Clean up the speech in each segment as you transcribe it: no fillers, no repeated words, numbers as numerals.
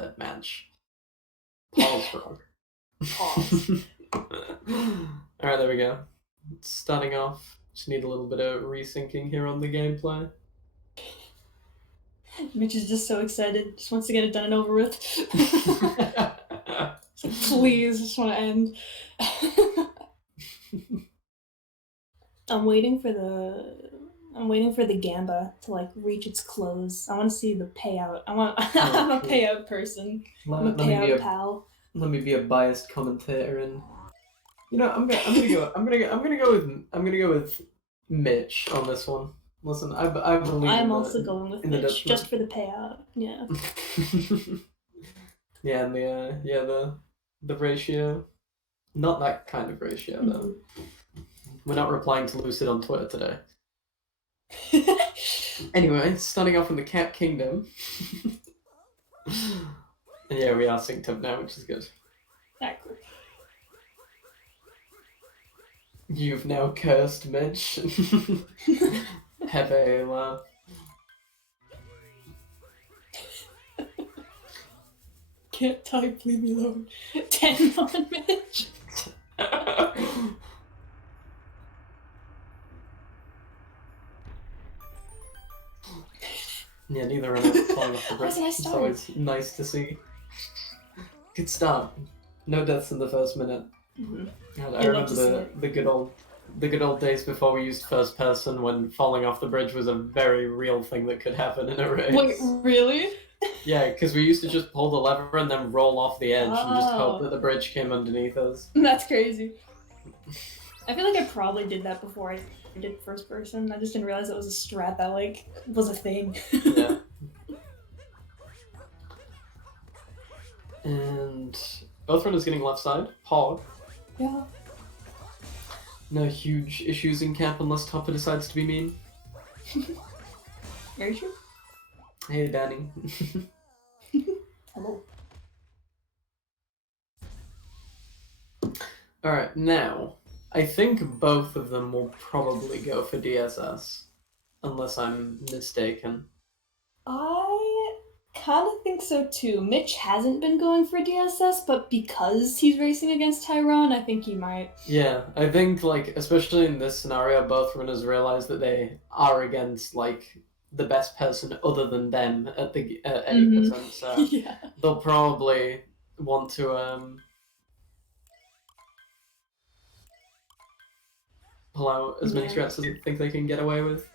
that match. Pause frog. Pause. Alright, there we go. Starting off, just need a little bit of resyncing here on the gameplay. Mitch is just so excited, just wants to get it done and over with. Please, I just want to end. I'm waiting for the Gamba to like reach its close. I want to see the payout. I'm a payout person. I'm a payout pal. Let me be a biased commentator, and I'm gonna go with Mitch on this one. Listen, I believe. I'm also going with Mitch just for the payout. Yeah. Yeah, and the ratio, not that kind of ratio though. We're not replying to Lucid on Twitter today. Anyway, starting off in the Cat Kingdom. And yeah, we are synced up now, which is good. Exactly. You've now cursed Mitch. Have a laugh. Can't type, leave me alone. 10 on Mitch. Yeah, neither are falling off the bridge. It's always nice to see. Good start. No deaths in the first minute. God, I remember the good old days before we used first person, when falling off the bridge was a very real thing that could happen in a race. Wait, really? Yeah, because we used to just pull the lever and then roll off the edge and just hope that the bridge came underneath us. That's crazy. I feel like I probably did that before I did first person. I just didn't realize it was a strat that like was a thing. Yeah. And both runners getting left side. Hog. Yeah. No huge issues in camp unless Topper decides to be mean. Very true. Hey, Danny. Hello. Alright, now, I think both of them will probably go for DSS, unless I'm mistaken. I kind of think so too. Mitch hasn't been going for DSS, but because he's racing against Tyron, I think he might. Yeah, I think, like, especially in this scenario, both runners realize that they are against, like, the best person other than them at 80%, so yeah. They'll probably want to pull out as many strats as they think they can get away with.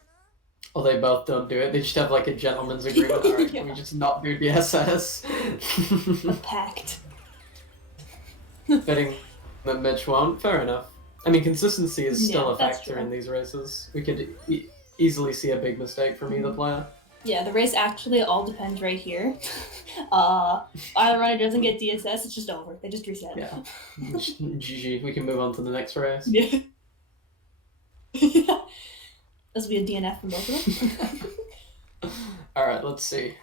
Or they both don't do it. They just have like a gentleman's agreement. Alright, can we just not do DSS? A pact. Betting that Mitch won't. Fair enough. I mean, consistency is still a factor in these races. We could easily see a big mistake from either player. Yeah, the race actually all depends right here. Either runner doesn't get DSS, it's just over. They just reset. Yeah. GG. We can move on to the next race. Yeah. Yeah. This will be a DNF from both of them. Alright, let's see.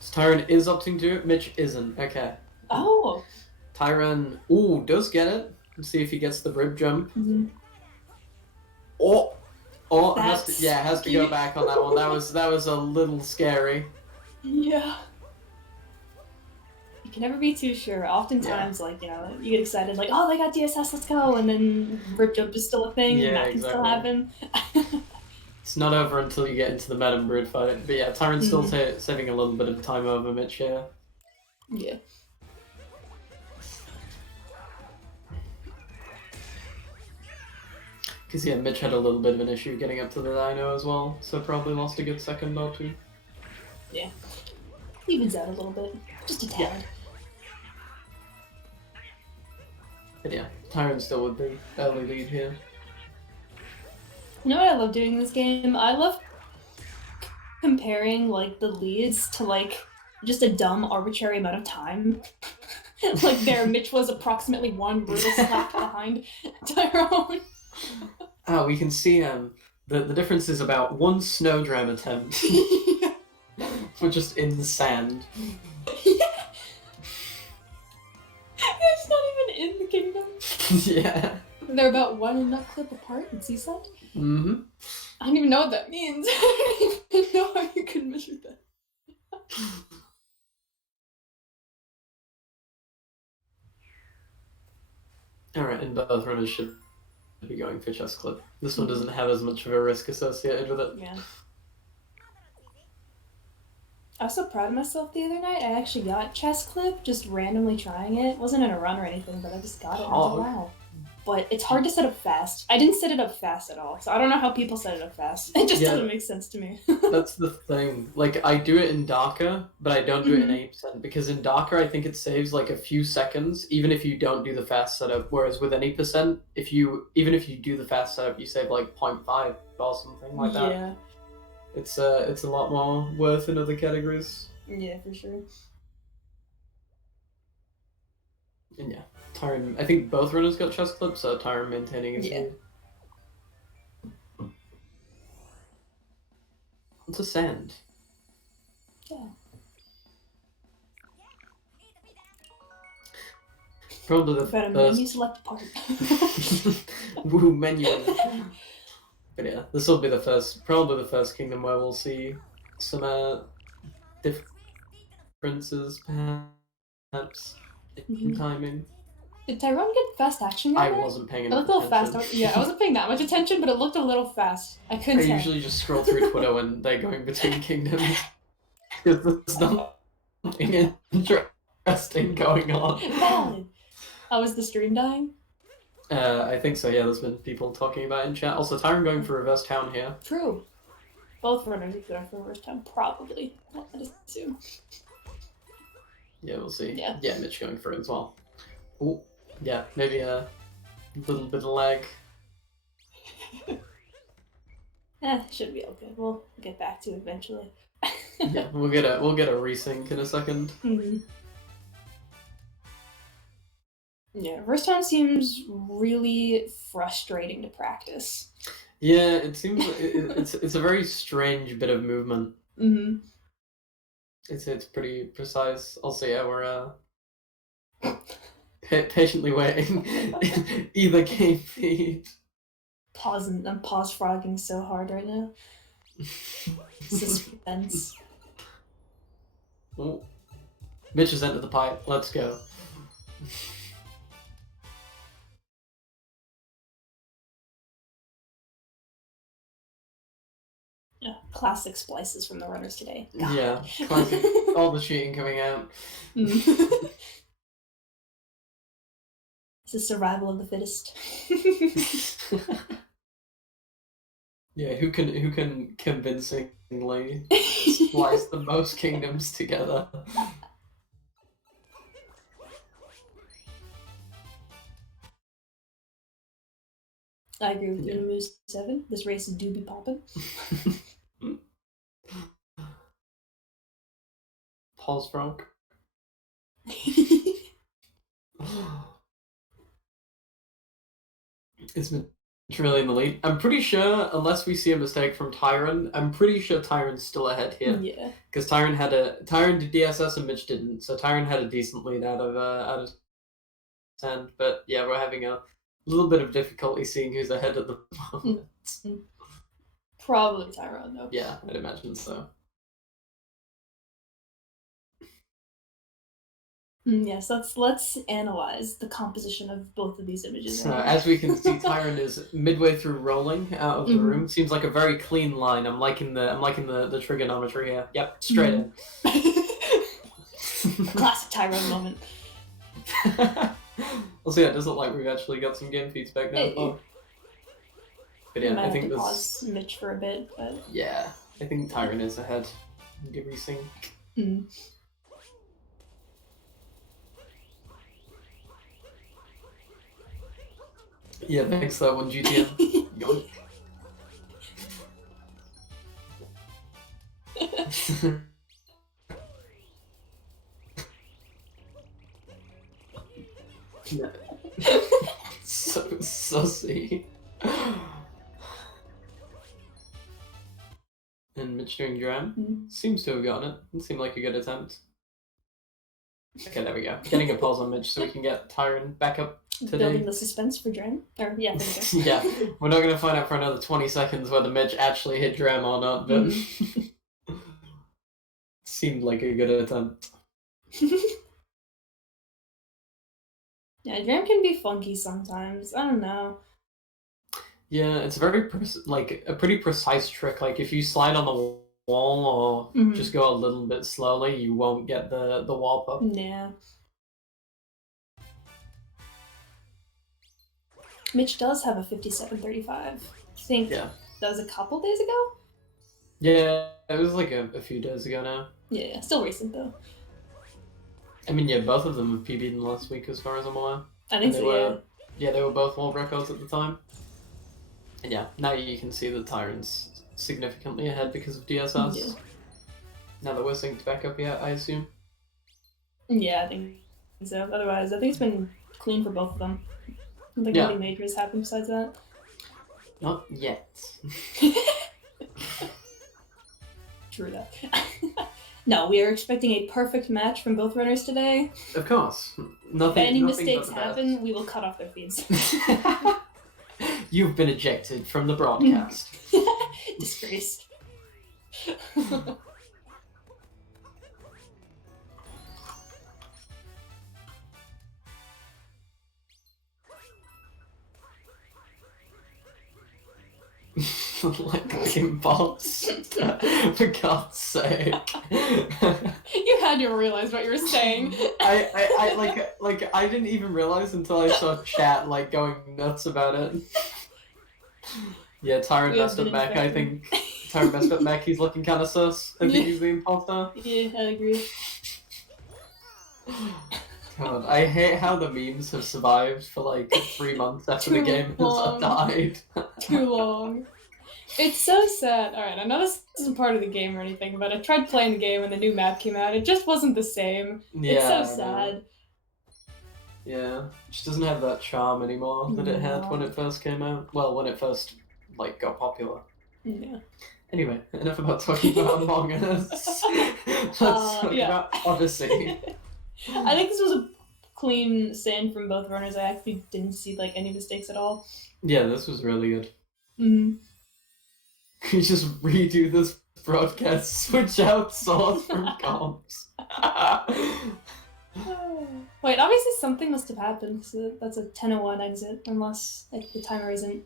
So Tyron is opting to it, Mitch isn't. Okay. Oh. Tyron, does get it. Let's see if he gets the rib jump. Has to go back on that one. That was a little scary. Yeah. You can never be too sure. Oftentimes, like, you get excited, like, oh, they got DSS, let's go, and then rib jump is still a thing, and that can still happen. It's not over until you get into the Madam Brood fight. But yeah, Tyron's still saving a little bit of time over Mitch here. Yeah. Because yeah, Mitch had a little bit of an issue getting up to the Dino as well, so probably lost a good second or two. Yeah. Evens out a little bit. Just a tad. Yeah. But yeah, Tyron still with the early lead here. You know what I love doing in this game? I love comparing, like, the leads to, like, just a dumb, arbitrary amount of time. Like, there, Mitch was approximately one brutal slap behind Tyron. Oh, we can see the difference is about one snowdram attempt. We're just in the sand. Yeah. It's not even in the kingdom. Yeah. They're about 1 nut clip apart in Seaside. Mm-hmm. I don't even know what that means. I don't even know how you can measure that. Alright, and both runners should be going for chest clip. This one doesn't have as much of a risk associated with it. Yeah. I was so proud of myself the other night. I actually got chest clip, just randomly trying it. It wasn't in a run or anything, but I just got it and I was like, wow. But it's hard to set up fast. I didn't set it up fast at all, so I don't know how people set it up fast. It just doesn't make sense to me. That's the thing. Like, I do it in darker, but I don't do it in 8%, because in darker I think it saves like a few seconds, even if you don't do the fast setup, whereas with an 8%, even if you do the fast setup, you save like 0.5 or something like that. Yeah. It's a lot more worth in other categories. Yeah, for sure. And yeah, Tyron, I think both runners got chest clips, so Tyron maintaining his lead. What's a sand? Yeah. Probably the first... menu select part. Woo, menu. But yeah, this will be probably the first kingdom where we'll see some differences, perhaps, in timing. Did Tyron get fast action right I wasn't paying enough attention. It looked a little fast. Yeah, I wasn't paying that much attention, but it looked a little fast. I couldn't tell. Usually just scroll through Twitter when they're going between kingdoms. Because there's nothing interesting going on. Valid. Oh, is the stream dying? I think so, yeah. There's been people talking about it in chat. Also, Tyron going for reverse town here. True. Both runners are going for reverse town, probably. I just assume. Yeah, we'll see. Yeah, Mitch going for it as well. Ooh, yeah, maybe a little bit of lag. Should be okay. We'll get back to it eventually. Yeah, we'll get a resync in a second. Yeah, reverse town seems really frustrating to practice. Yeah, it seems it's a very strange bit of movement. It's pretty precise. Also, yeah, we're patiently waiting. Either game feed. I'm pause frogging so hard right now. Suspense. Oh. Mitch has entered the pipe. Let's go. Yeah, classic splices from the runners today. God. Yeah, classic. All the cheating coming out. It's a survival of the fittest. Yeah, who can convincingly splice the most kingdoms together? I agree with you, Moose 7. This race do be popping. Pause Frank. It's been really in the lead. I'm pretty sure, unless we see a mistake from Tyron, I'm pretty sure Tyron's still ahead here. Yeah. Because Tyron did DSS and Mitch didn't, so Tyron had a decent lead out of 10. But yeah, we're having a little bit of difficulty seeing who's ahead at the moment. Probably Tyron, though. Yeah, I'd imagine so. Yes, let's analyze the composition of both of these images. So, as we can see, Tyron is midway through rolling out of the room. Seems like a very clean line. I'm liking the trigonometry here. Yep, straight in. Classic Tyron moment. Well, so yeah, it does look like we've actually got some game feeds back now. But yeah, I think this. Pause Mitch for a bit, but yeah, I think Tyron is ahead. Give resync. Yeah, thanks that one, GTM. Yoink. So sussy. And Mitch doing dram. Seems to have gotten it. It seemed like a good attempt. Okay, there we go. Getting a pause on Mitch so we can get Tyron back up today. Building the suspense for Dram. Or, yeah, for Dram. Yeah, we're not going to find out for another 20 seconds whether Mitch actually hit Dram or not, but seemed like a good attempt. Yeah, Dram can be funky sometimes. I don't know. Yeah, it's very a pretty precise trick. Like if you slide on the wall or just go a little bit slowly, you won't get the wall up. Yeah. Mitch does have a 57-35. I think that was a couple days ago? Yeah, it was like a few days ago now. Yeah, still recent though. I mean, yeah, both of them have PB'd in the last week as far as I'm aware. I think so, yeah. Yeah, they were both world records at the time. And yeah, now you can see that Tyron's significantly ahead because of DSS. Yeah. Now that we're synced back up yet, I assume? Yeah, I think so. Otherwise, I think it's been clean for both of them. I don't think any majors happened besides that. Not yet. True that. No, we are expecting a perfect match from both runners today. Of course. If any mistakes happen, we will cut off their feeds. You've been ejected from the broadcast. Disgrace. Like gimbals. For God's sake. You had to realize what you were saying. I didn't even realize until I saw chat going nuts about it. Yeah, Tyron messed up Mac. I think Tyron messed up Mac. He's looking kind of sus. I think he's the imposter. Yeah, I agree. God, I hate how the memes have survived for 3 months after the game has died. Too long. It's so sad. Alright, I know this isn't part of the game or anything, but I tried playing the game when the new map came out. It just wasn't the same. Yeah, it's so sad. Yeah, it just doesn't have that charm anymore that it had when it first came out. Well, when it first, got popular. Yeah. Anyway, enough about talking about Among Us. Let's talk about Odyssey. I think this was a clean stand from both runners. I actually didn't see any mistakes at all. Yeah, this was really good. Mm-hmm. You just redo this broadcast, switch out source from comps. Wait, obviously something must have happened because that's a 10:01 exit, unless the timer isn't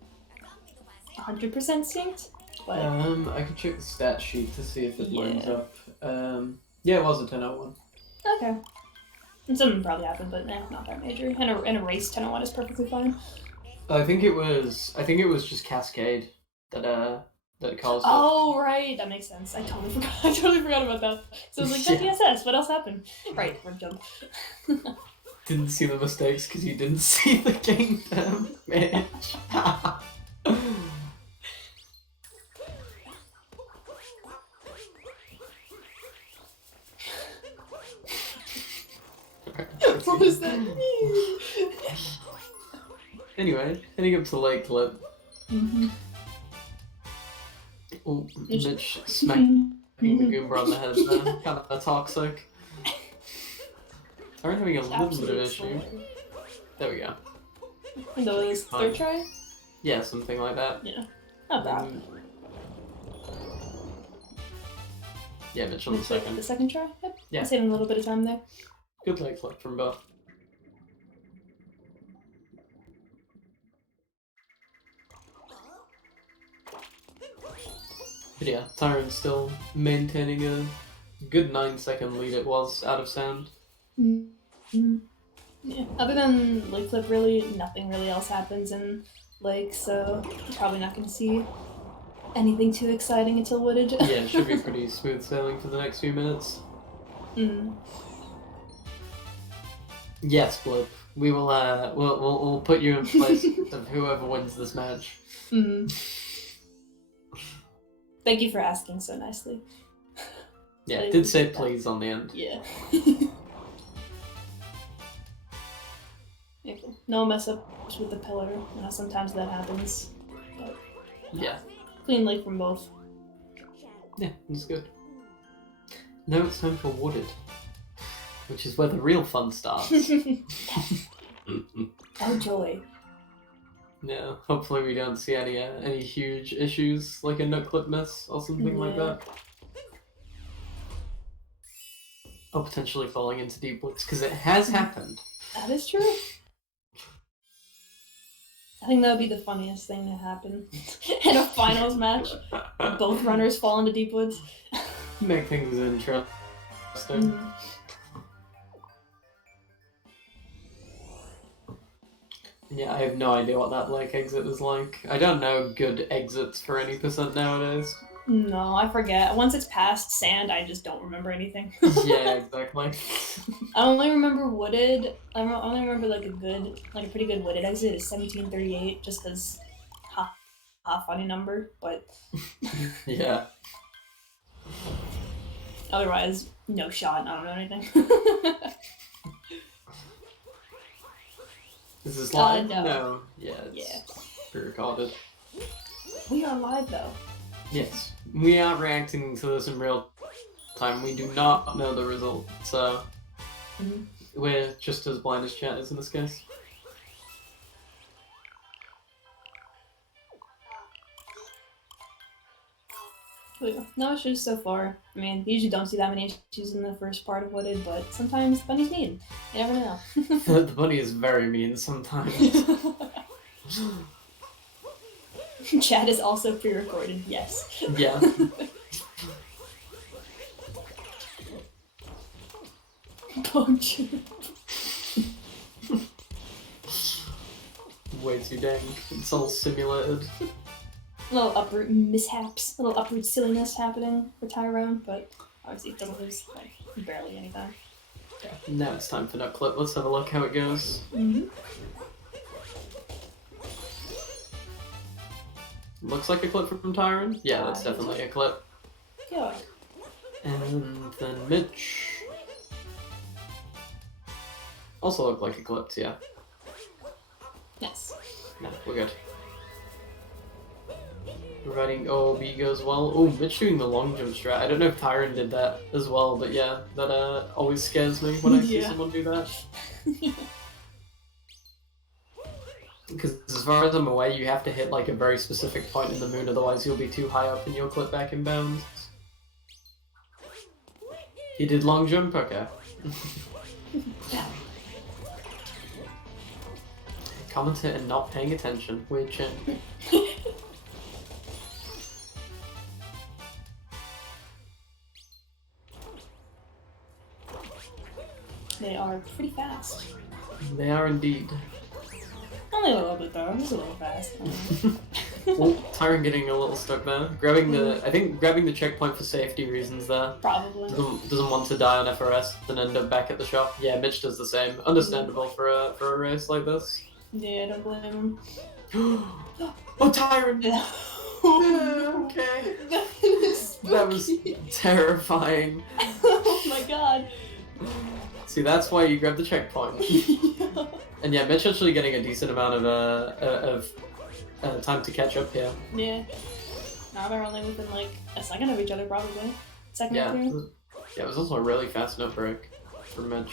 100% synced. But I can check the stat sheet to see if it lines up. Yeah, it was a 10:01. Okay. And something probably happened, but not that major. And a race 10:01 is perfectly fine. I think it was just Cascade that caused it. Oh right, that makes sense. I totally forgot about that. So it was DSS. What else happened? Right, we're jump. Didn't see the mistakes because you didn't see the game damage. What was that? Anyway, heading up to Lake Clip. Mm-hmm. Oh, Mitch smacking the Goomba on the head there. Kind of toxic. Tyron having a little bit of issue. There we go. And that was third try? Yeah, something like that. Yeah. Not bad. Yeah, Mitch on the second. The second try? Yep. Yeah. Saving a little bit of time there. Good leg flip from both. But yeah, Tyron's still maintaining a good 9-second lead. It was out of sound. Mm-hmm. Yeah. Other than leg flip, really nothing really else happens in Lake, so you're probably not going to see anything too exciting until Wooded. Yeah, it should be pretty smooth sailing for the next few minutes. Mm. Yes, Blip. We will. We'll put you in place of whoever wins this match. Mm-hmm. Thank you for asking so nicely. Yeah, it did say please on the end. Yeah. Yeah, cool. No mess ups with the pillar. Sometimes that happens. But yeah. Clean leg from both. Yeah, that's good. Now it's time for Wooded, which is where the real fun starts. Oh joy. Yeah, hopefully we don't see any huge issues like a nut clip miss or something like that. Or potentially falling into deep woods, because it has happened. That is true. I think that would be the funniest thing to happen in a finals match. Both runners fall into deep woods. Make things interesting. Yeah, I have no idea what that lake exit is like. I don't know good exits for any percent nowadays. No, I forget. Once it's past sand, I just don't remember anything. Yeah, exactly. I only remember wooded. I only remember like a pretty good wooded exit is 1738, just because, funny number. But yeah. Otherwise, no shot. I don't know anything. Is this live? No. Yeah, it's pre-recorded. We are live though. Yes, we are reacting to this in real time. We do not know the result, so we're just as blind as chat is in this case. No issues so far. I mean, you usually don't see that many issues in the first part of Wooded, but sometimes the bunny's mean. You never know. The bunny is very mean sometimes. Chat is also pre-recorded, yes. Yeah. Way too dang. It's all simulated. Little uproot mishaps, little uproot silliness happening for Tyron, but obviously it doesn't lose like barely anytime. Okay. Now it's time for nut clip. Let's have a look how it goes. Looks like a clip from Tyron. Yeah, that's definitely a clip. Yeah. And then Mitch. Also looked like a clip, yeah. Yes. No, we're good. Providing OOB goes well. Oh, Mitch doing the long jump strat. I don't know if Tyron did that as well, but yeah, that always scares me when I see someone do that. Because as far as I'm aware, you have to hit like a very specific point in the moon, otherwise you'll be too high up and you'll clip back in bounds. He did long jump? Okay. Commentator not paying attention. Weird chin. They are pretty fast. They are indeed. Only a little bit though, just a little fast. Well, Tyron getting a little stuck there. Grabbing the checkpoint for safety reasons there. Probably. Doesn't want to die on FRS and end up back at the shop. Yeah, Mitch does the same. Understandable for a race like this. Yeah, don't blame him. Oh, Tyron! Okay. That was terrifying. Oh my god. See, that's why you grab the checkpoint. And yeah, Mitch actually getting a decent amount of time to catch up here. Yeah. Now they're only within like a second of each other, probably. Second or two. Yeah, it was also a really fast nut break for Mitch.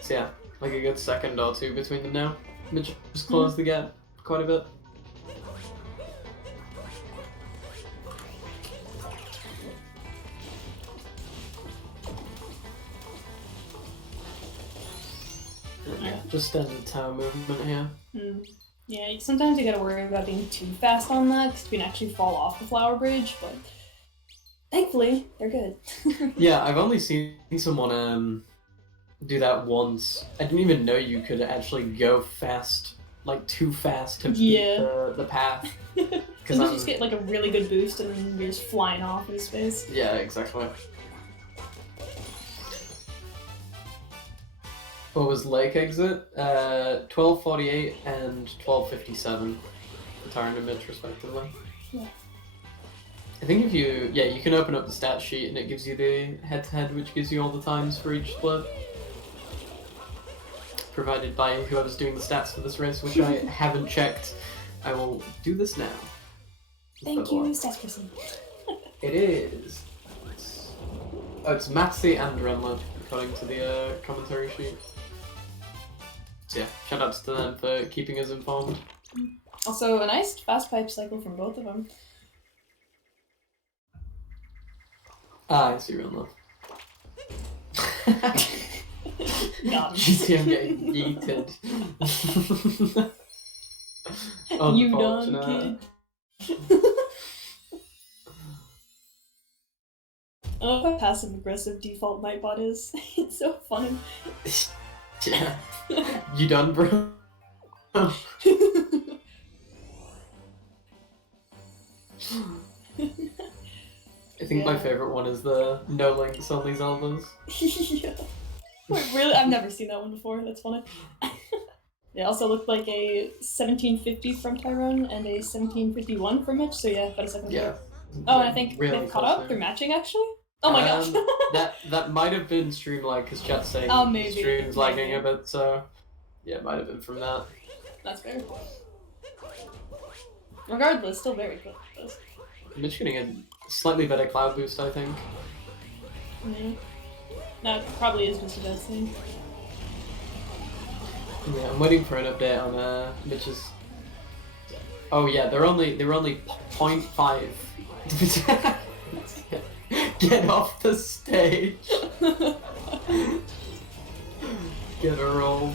So yeah, like a good second or two between them now. Mitch just closed the gap quite a bit. Yeah, just standard tower movement here. Yeah, sometimes you gotta worry about being too fast on that, because you can actually fall off the flower bridge, but thankfully, they're good. Yeah, I've only seen someone do that once. I didn't even know you could actually go fast, like too fast to beat the path. Because you just get like a really good boost and then you're just flying off in space. Yeah, exactly. What was lake exit? 12:48 and 12:57 for Tyron and Mitch respectively. Yeah. I think if you can open up the stat sheet and it gives you the head-to-head, which gives you all the times for each split. Provided by whoever's doing the stats for this race, which I haven't checked. I will do this now. Thank you, stats person. It is. It's Matsy and Renlund, according to the commentary sheet. So yeah, shout outs to them for keeping us informed. Also, a nice fast pipe cycle from both of them. Ah, I see real love. GTM getting yeeted. You done, kid. Oh, how passive aggressive default Nightbot is. It's so funny. Yeah. You done, bro? I think my favorite one is the no links on these elbows. Yeah. Wait, really? I've never seen that one before. That's funny. They also look like a 1750 from Tyron and a 1751 from Mitch, so yeah, about a second. Yeah. Oh, and I think really they've caught up. They're matching, actually. Oh my gosh. that might have been stream lag, because chat's saying maybe. stream's lagging a bit, so yeah, it might have been from that. That's fair. Regardless, still very good. Mitch getting a slightly better cloud boost, I think. Yeah. No, it probably is just a bad thing. Yeah, I'm waiting for an update on Mitch's. Oh yeah, they're only 0.5. Get off the stage. Get a roll.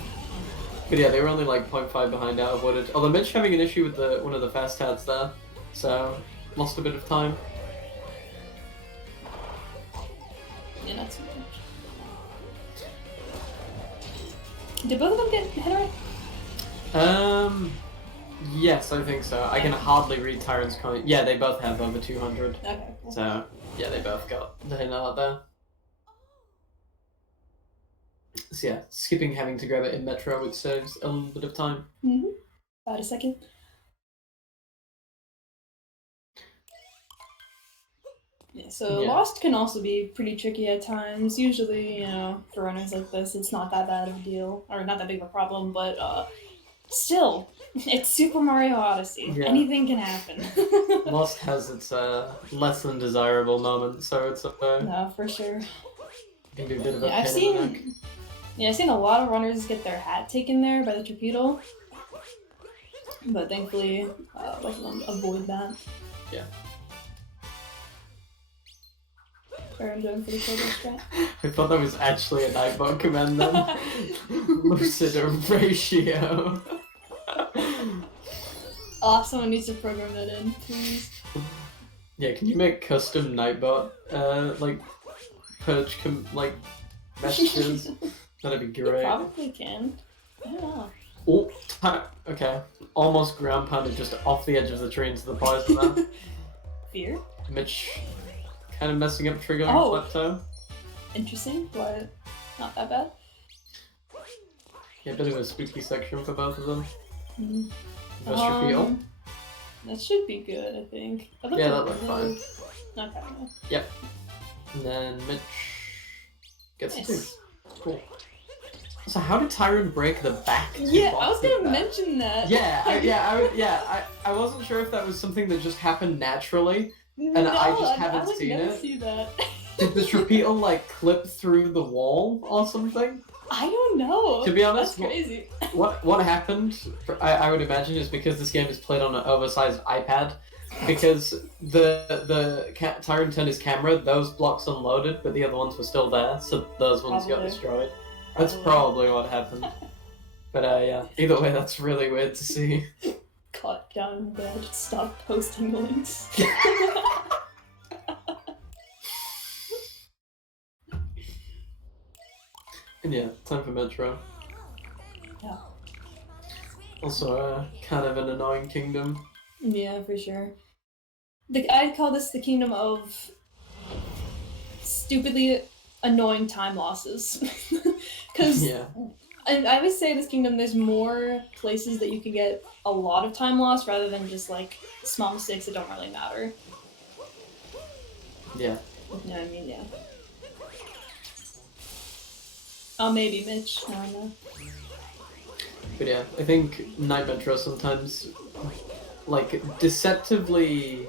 But yeah, they were only like 0.5 behind out of Wooded. Although Mitch having an issue with one of the fast hats there, so lost a bit of time. Yeah, not too much. Did both of them get hit right? Yes, I think so. I can hardly read Tyron's comment. Yeah, they both have over 200. Okay, cool. So, yeah, they both got the hit out there. So yeah, skipping having to grab it in Metro, which saves a little bit of time. Mm-hmm. About a second. Yeah, so Lost can also be pretty tricky at times. Usually, you know, for runners like this, it's not that bad of a deal, or not that big of a problem, but still, it's Super Mario Odyssey. Yeah. Anything can happen. Lost has its less than desirable moments, so it's no, for sure. Can do a bit of a I've seen a lot of runners get their hat taken there by the torpedo, but thankfully, both of them avoid that. Yeah. I'm going for the shoulder strat. I thought that was actually a Nightbot command then. Lucid ratio. Someone needs to program that in, please. Yeah, can you make custom Nightbot, like, purge, messages? That'd be great. You probably can. I don't know. Oh, okay. Almost ground pounded just off the edge of the tree into the poison there. Fear? Mitch kind of messing up trigger on flat toe. Interesting, but not that bad. Yeah, a bit of a spooky section for both of them. Mm. Feel. That should be good, I think. Yeah, that looked fine. Okay. Yep. And then Mitch gets nice. 2. Cool. So how did Tyron break the back? Yeah, I was gonna mention that. I wasn't sure if that was something that just happened naturally, and I just haven't seen it. See that. Did the torpedo like clip through the wall or something? I don't know. To be honest, that's crazy. What happened? I would imagine is because this game is played on an oversized iPad. Because Tyron turned his camera, those blocks unloaded, but the other ones were still there, so those ones got destroyed. That's probably what happened. But yeah, either way, that's really weird to see. Caught down in bed, stop posting links. And yeah, time for Metro. Yeah. Also, kind of an annoying kingdom. Yeah, for sure. I'd call this the kingdom of stupidly annoying time losses. Because I would say this kingdom, there's more places that you can get a lot of time loss rather than just like small mistakes that don't really matter. Yeah. You know what I mean? Yeah. Oh, maybe Mitch. I don't know. But yeah, I think Night Metro sometimes, like, deceptively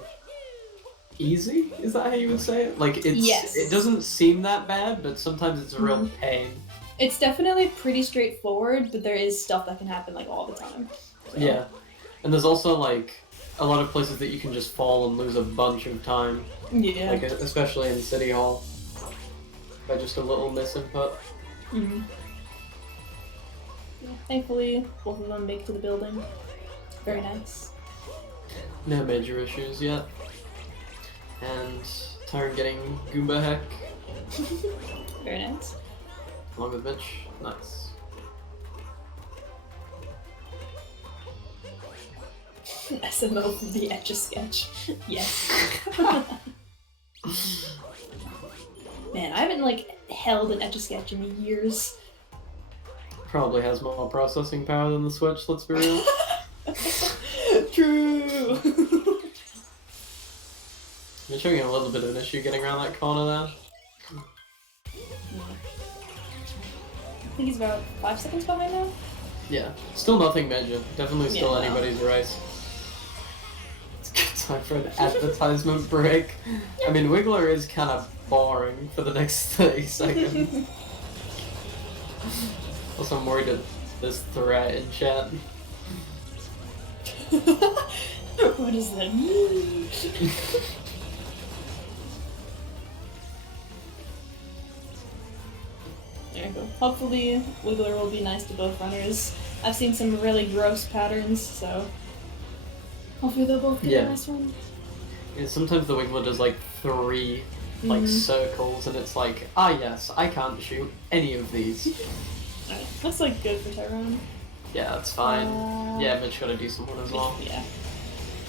easy? Is that how you would say it? Like, it doesn't seem that bad, but sometimes it's a real pain. It's definitely pretty straightforward, but there is stuff that can happen like all the time. So. Yeah, and there's also like a lot of places that you can just fall and lose a bunch of time. Yeah. Like especially in City Hall, by just a little misinput. Mm-hmm. Yeah, thankfully, both of them make it to the building. Very nice. No major issues yet. And Tyron getting Goomba Heck. Very nice. Along with Mitch. Nice. SMO from the Etch-a-Sketch. Yes. Man, I haven't like held an Etch-a-Sketch in years. Probably has more processing power than the Switch, let's be real. True. You're showing a little bit of an issue getting around that corner there. I think he's about 5 seconds behind now. Yeah, still nothing major. Definitely still Yeah. anybody's race. It's good time for an advertisement break. I mean, Wiggler is kind of boring for the next 30 seconds. Also, I'm worried at this threat in chat. What does that mean? There you go. Hopefully, Wiggler will be nice to both runners. I've seen some really gross patterns, so hopefully they'll both get a nice one. Yeah, sometimes the Wiggler does like 3 like circles, and it's like, ah yes, I can't shoot any of these. Alright, that's like good for Tyron. Yeah, that's fine. Yeah, Mitch got a decent one as well. Yeah.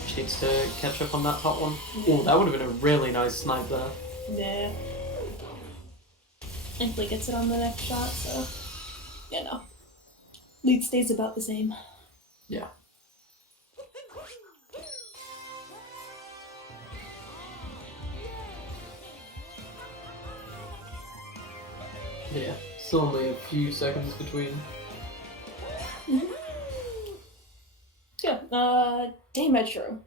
She needs to catch up on that top one. Oh, that would have been a really nice snipe there. Yeah. Thankfully gets it on the next shot, so yeah, no. Lead stays about the same. Yeah. Yeah, still only a few seconds between. Yeah, Day Metro.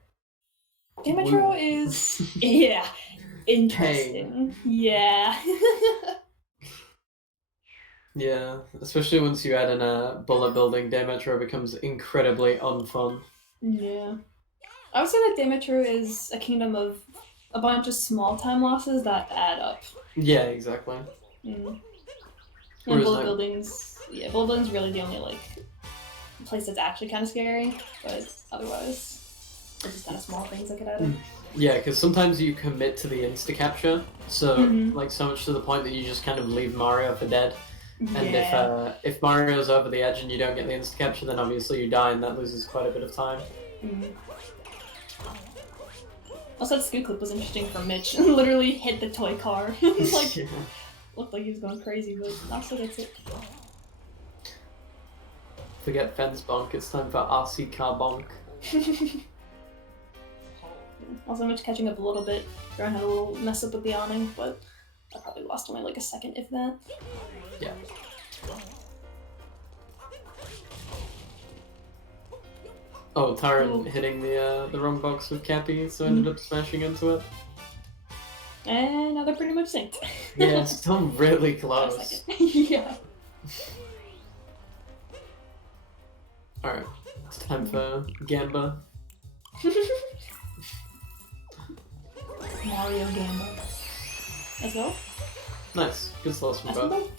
Day Metro is, yeah, interesting. Yeah. Yeah, especially once you add in a bullet building, Day Metro becomes incredibly unfun. Yeah. I would say that Day Metro is a kingdom of a bunch of small time losses that add up. Yeah, exactly. And bullet buildings, bullet building's really the only like place that's actually kind of scary, but otherwise, it's just kind of small things that could add up. Yeah, because sometimes you commit to the insta capture, so like so much to the point that you just kind of leave Mario for dead. And if Mario's over the edge and you don't get the insta capture, then obviously you die, and that loses quite a bit of time. Also, that scoot clip was interesting for Mitch. Literally hit the toy car. Like, looked like he was going crazy, but also that's it. Forget fence bonk, it's time for RC car bonk. Also, Mitch catching up a little bit. Trying had a little mess up with the awning, but I probably lost only like a second, if that. Yeah. Oh, Tyron hitting the wrong box with Cappy, so ended up smashing into it. And now they're pretty much synced. Yeah, still really close. Yeah. Alright, it's time for Gamba. Mario Gamba. Let's go. Nice, good slows from both.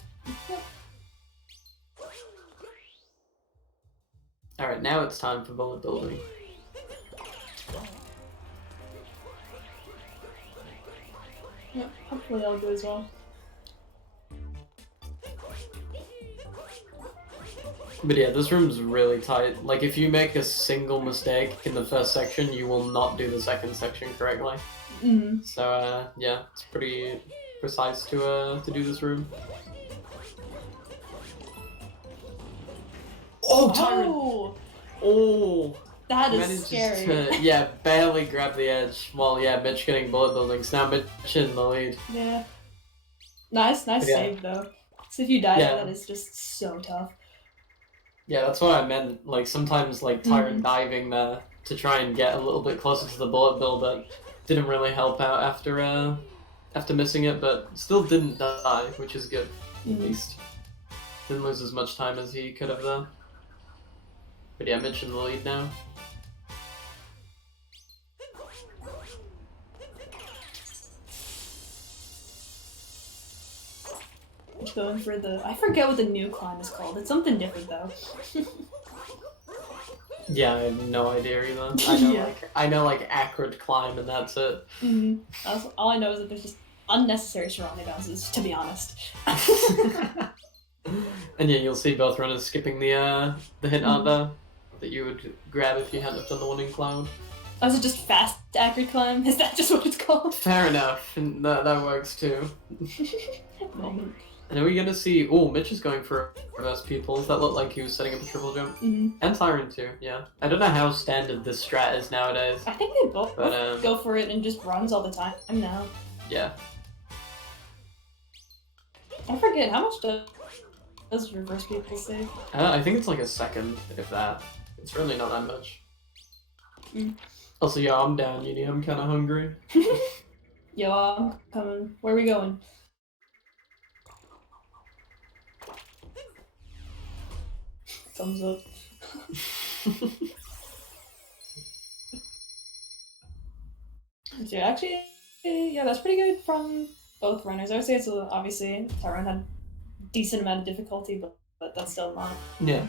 Alright, now it's time for bullet building. Yeah, hopefully I'll go as well. But yeah, this room's really tight. Like, if you make a single mistake in the first section, you will not do the second section correctly. So, yeah, it's pretty precise to do this room. Oh, Tyron! Oh! That is scary. To, barely grab the edge. Well, Mitch getting bullet buildings. Now Mitch in the lead. Yeah. Nice save, though. So if you die, that is just so tough. Yeah, that's what I meant. Like, sometimes, like, Tyron diving there to try and get a little bit closer to the bullet build, but didn't really help out after missing it, but still didn't die, which is good, at least. Didn't lose as much time as he could have there. But yeah, Mitch in the lead now. Going for the... I forget what the new climb is called. It's something different, though. Yeah, I have no idea either. I know like acrid climb and that's it. All I know is that there's just unnecessary surrounding bounces, to be honest. And yeah, you'll see both runners skipping the hit out there that you would grab if you hadn't done the one in cloud. Oh, is it just fast acrid climb? Is that just what it's called? Fair enough, and that works too. Moment. And are we gonna see? Oh, Mitch is going for reverse peoples. That looked like he was setting up a triple jump. And Tyron too. Yeah. I don't know how standard this strat is nowadays. I think they both go for it and just runs all the time now. Yeah. I forget how much does reverse peoples save? I think it's like a second, if that. It's really not that much. Also, yeah, I'm down, Uni. I'm kind of hungry. Yo, I'm coming. Where are we going? Thumbs up. So actually, yeah, that's pretty good from both runners. I would say it's obviously Tyron had a decent amount of difficulty, but that's still not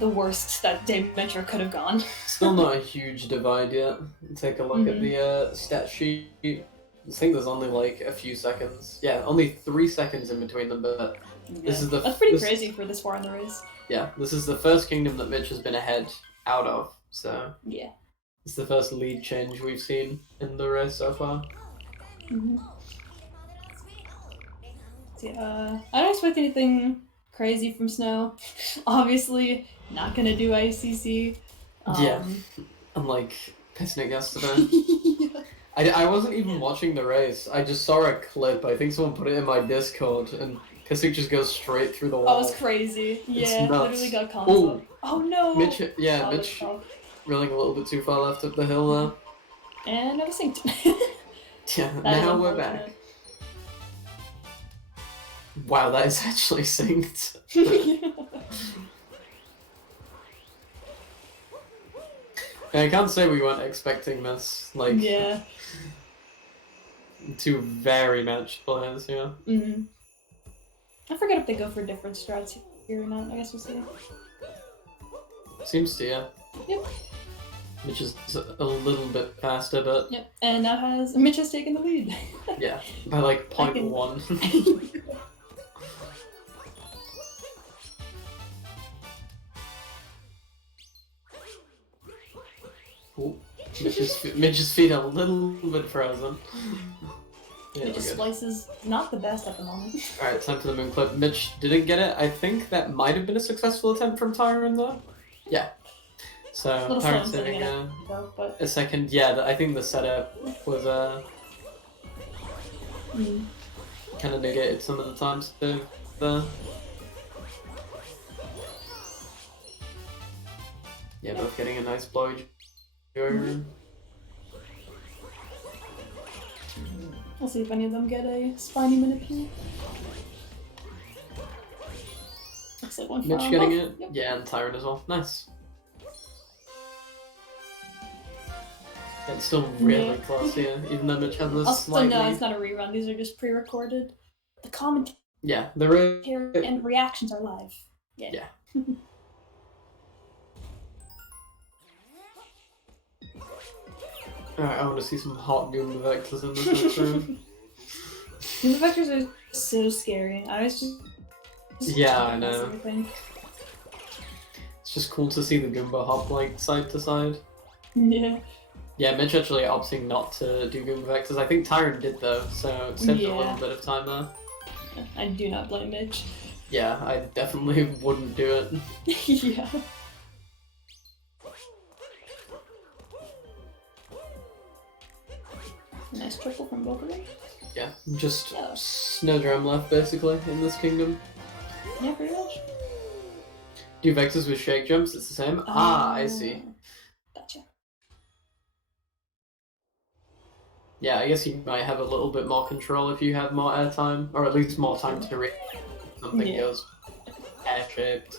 the worst that Venture could have gone. Still not a huge divide yet. Take a look at the stat sheet. I think there's only like a few seconds. Yeah, only 3 seconds in between them, but that's pretty crazy for this far in the race. Yeah, this is the first kingdom that Mitch has been ahead out of, so yeah, it's the first lead change we've seen in the race so far. So, I don't expect anything crazy from Snow. Obviously, not gonna do ICC. Yeah, unlike Pissnick yesterday. I wasn't even watching the race. I just saw a clip. I think someone put it in my Discord, and Pissnick just goes straight through the wall. Oh, it's crazy. Yeah, literally got console. Oh no! Mitch, Mitch running a little bit too far left up the hill there. And I was synced. Yeah, now we're back. Wow, that is actually synced. I can't say we weren't expecting this. Like, two very matched players, yeah. I forget if they go for different strats here or not. I guess we'll see. Seems to, yeah. Yep. Mitch is a little bit faster, but... Yep, and now Mitch has taken the lead. Yeah, by like 0.1. Ooh, Mitch's feet are a little bit frozen. Yeah, Mitch's splice is not the best at the moment. Alright, time for the moon clip. Mitch didn't get it. I think that might have been a successful attempt from Tyron though. Yeah. So Tyron's saving a second. Yeah, I think the setup was kind of negated some of the times there. Yeah, both getting a nice blow. We'll see if any of them get a spiny minute here. Looks like one Mitch getting it. Yep. Yeah, and Tyron as well. Nice. It's still really close here, even though Mitch has this slight no, it's not a rerun. These are just pre-recorded. The commentary the and reactions are live. Yeah. Alright, I want to see some hot Goomba Vectors in this next room. Goomba Vectors are so scary. I was just yeah, I know. It's just cool to see the Goomba hop like side to side. Yeah. Yeah, Mitch actually opting not to do Goomba Vectors. I think Tyron did though, so it saved a little bit of time there. I do not blame Mitch. Yeah, I definitely wouldn't do it. Yeah. Nice triple from both of them. Yeah, just Snowdrum left basically in this kingdom. Yeah, pretty much. Do Vectors with shake jumps, it's the same? I see. Gotcha. Yeah, I guess you might have a little bit more control if you have more airtime, or at least more time to react. Something goes pear-shaped.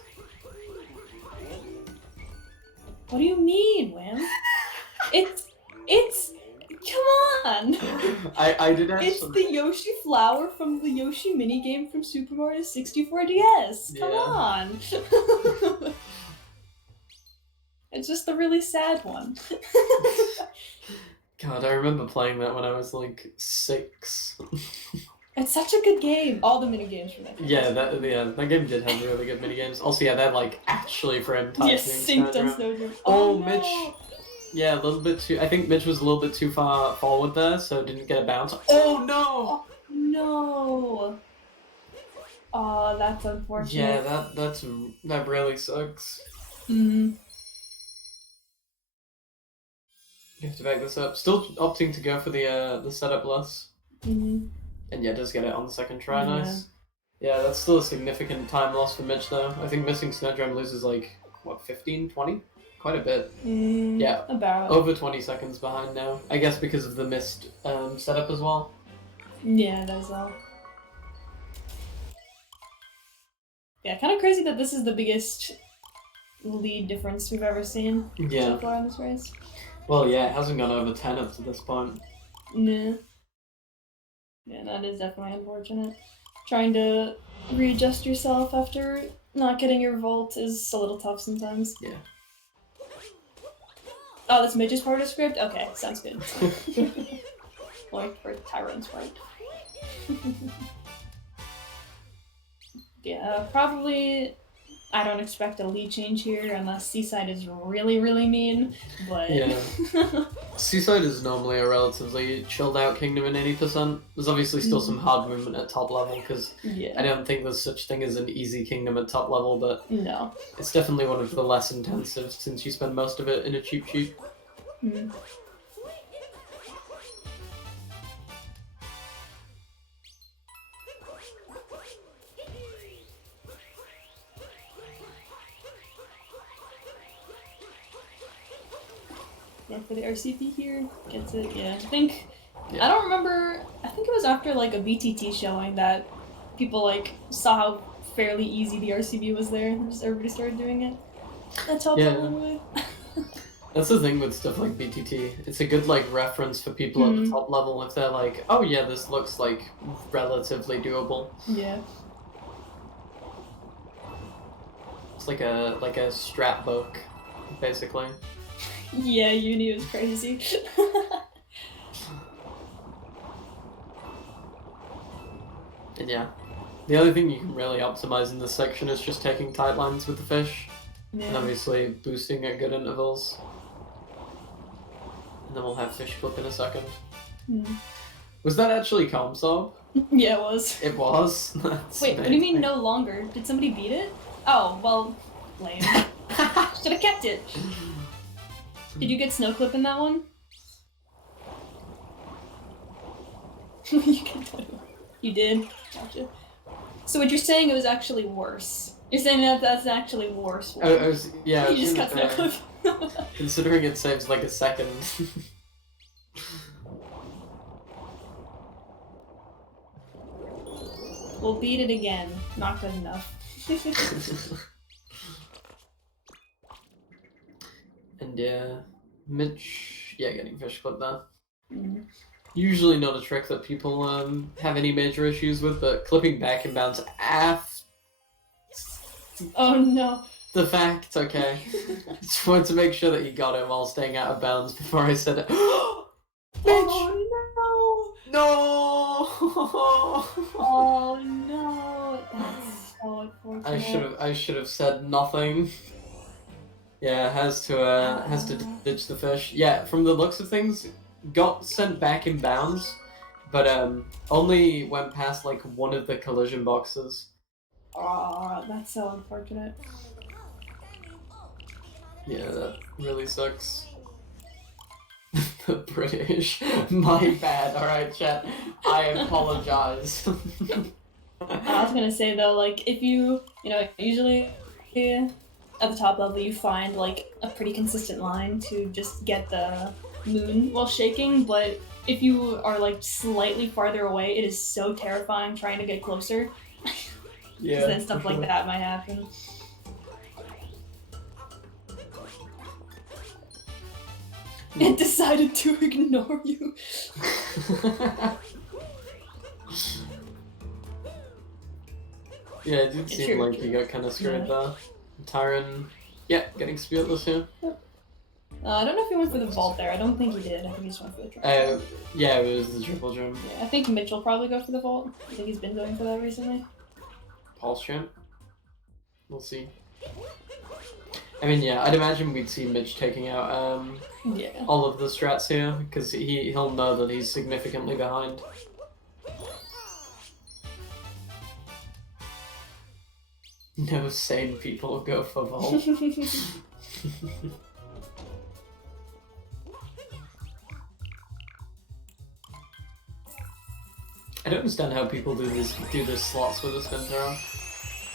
What do you mean, Wham? It's come on! I did actually... It's the Yoshi flower from the Yoshi minigame from Super Mario 64 DS. Come on! It's just the really sad one. God, I remember playing that when I was like 6. It's such a good game. All the minigames from that game. Yeah, that game did have really good minigames. Also, yeah, they're like actually frame typing. Yes, synced on Snowdrop. Oh, no. Mitch. Yeah, a little bit too. I think Mitch was a little bit too far forward there, so didn't get a bounce. Oh no! Oh, no. Oh, that's unfortunate. Yeah, that really sucks. Mm. You have to back this up. Still opting to go for the setup less. Mm-hmm. And yeah, does get it on the second try. Nice. Yeah, that's still a significant time loss for Mitch though. I think missing Snowdrum loses like what 15, 20? Quite a bit. Yeah, about over 20 seconds behind now. I guess because of the missed setup as well. Yeah, that's all. Yeah, kind of crazy that this is the biggest lead difference we've ever seen so far in this race. Well, yeah, it hasn't gone over 10 up to this point. Nah. Yeah, that is definitely unfortunate. Trying to readjust yourself after not getting your vault is a little tough sometimes. Yeah. Oh, that's Mitch's part of the script? Okay, sounds good. Like for Tyron's part. Yeah, probably I don't expect a lead change here unless Seaside is really, really mean, but... Yeah. Seaside is normally a relatively chilled out kingdom in 80%. There's obviously still some hard movement at top level, because I don't think there's such thing as an easy kingdom at top level, but no. It's definitely one of the less intensive since you spend most of it in a cheap cheap. Mm. For the RCP here, gets it, yeah. I don't remember, I think it was after like a BTT showing that people like saw how fairly easy the RCB was there, and just everybody started doing it. That's helpful in a way. That's the thing with stuff like BTT. It's a good like reference for people at the top level if they're like, oh yeah, this looks like relatively doable. Yeah. It's like a strap book, basically. Yeah, uni was crazy. And yeah, the other thing you can really optimize in this section is just taking tight lines with the fish, and obviously boosting at good intervals. And then we'll have fish flip in a second. Was that actually Comsob? Yeah, it was. It was? Wait, amazing. What do you mean no longer? Did somebody beat it? Oh, well, lame. Should have kept it. Did you get Snowclip in that one? You did? Gotcha. So what you're saying, it was actually worse. You're saying that that's actually worse. Yeah. You just got Snowclip. Considering it saves like a second. We'll beat it again. Not good enough. And yeah, Mitch, getting fish clipped there. Usually not a trick that people have any major issues with, but clipping back and bounce after oh no. the fact, okay. Just wanted to make sure that you got it while staying out of bounds before I said it. Mitch! Oh no! No! Oh no! That's so unfortunate. I should have said nothing. Yeah, has to ditch the fish. Yeah, from the looks of things, got sent back in bounds, but only went past like one of the collision boxes. Oh, that's so unfortunate. Yeah, that really sucks. The British. My bad. Alright, chat. I apologize. I was gonna say though, like, if you usually at the top level you find like a pretty consistent line to just get the moon while shaking, but if you are like slightly farther away, it is so terrifying trying to get closer. Yeah. Because then stuff like that might happen. It decided to ignore you. Yeah, it did seem like he got kind of screwed there. Tyron, yeah, getting speedless here. I don't know if he went for the vault there. I don't think he did. I think he just went for the triple. Yeah, it was the triple jump. Yeah, I think Mitch will probably go for the vault. I think he's been going for that recently. Pulse champ. We'll see. I mean, yeah, I'd imagine we'd see Mitch taking out all of the strats here, because he'll know that he's significantly behind. No sane people go for vault. I don't understand how people do this slots with a spin throw.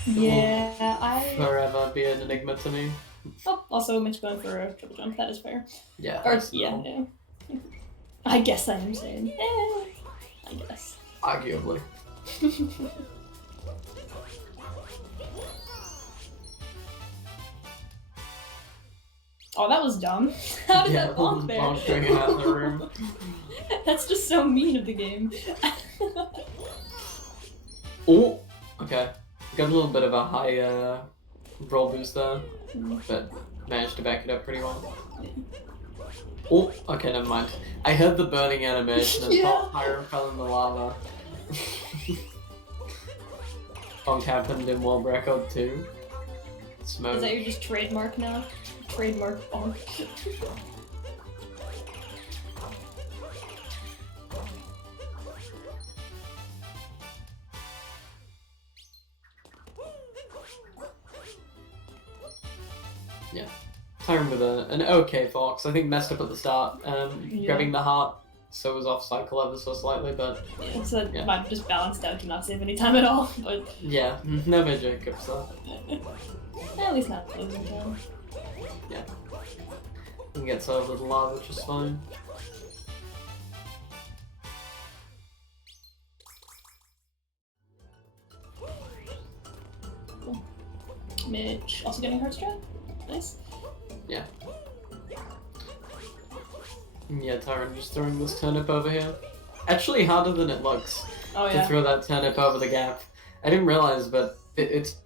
Yeah, forever be an enigma to me. Oh, also Mitch going for a triple jump. That is fair. Yeah. Or yeah. I guess I am saying. I guess. Arguably. Oh, that was dumb. How did that bonk there? Bonk going out of the room. That's just so mean of the game. Oh, okay. Got a little bit of a high roll boost there, but managed to back it up pretty well. Oh, okay, never mind. I heard the burning animation and thought Tyron fell in the lava. Bonk happened in world record too. Smoke. Is that your just trademark now? Trademark bonk. Yeah. Tyron with an okay fox. I think messed up at the start, grabbing the heart, so it was off cycle ever so slightly, but... Yeah, so it might have just balanced out to not save any time at all, but... Yeah, no major hiccups though. At least not losing time. Yeah. And gets over the lava, which is fine. Cool. Mitch also getting hard strat. Nice. Yeah. Yeah, Tyron just throwing this turnip over here. Actually harder than it looks to throw that turnip over the gap. I didn't realize, but it's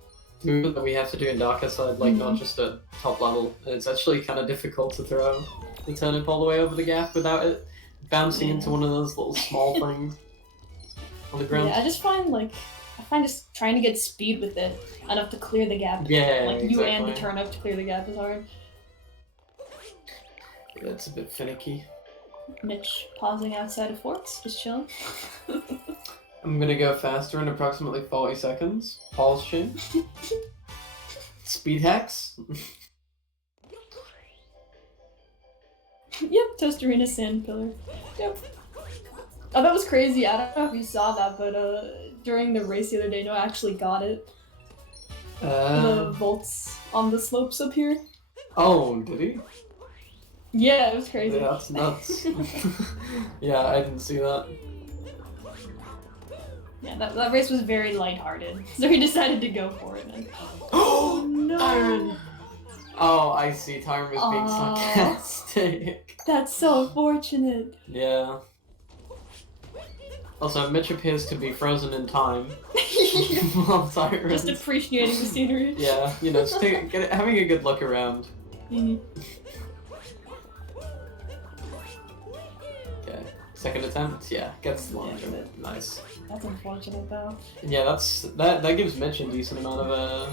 movement that we have to do in darker side, like not just at top level. It's actually kind of difficult to throw the turnip all the way over the gap without it bouncing into one of those little small things on the ground. Yeah, I find just trying to get speed with it enough to clear the gap. Yeah, like you and the turnip to clear the gap is hard. Yeah, it's a bit finicky. Mitch pausing outside of forks, just chilling. I'm gonna go faster in approximately 40 seconds. Pause chin. Speed hacks. Yep, Toasterina sand pillar. Yep. Oh, that was crazy. I don't know if you saw that, but during the race the other day, Noah actually got it. The volts on the slopes up here. Oh, did he? Yeah, it was crazy. Yeah, that's nuts. Yeah, I didn't see that. Yeah, that race was very lighthearted, so he decided to go for it. And... Oh no! Tyron! Oh, I see. Tyron was being sarcastic. That's so unfortunate. Yeah. Also, Mitch appears to be frozen in time. While Tyron... Just appreciating the scenery. Yeah, you know, just having a good look around. Okay, second attempt. Yeah, gets the launch. Nice. That's unfortunate though. Yeah, that gives Mitch a decent amount of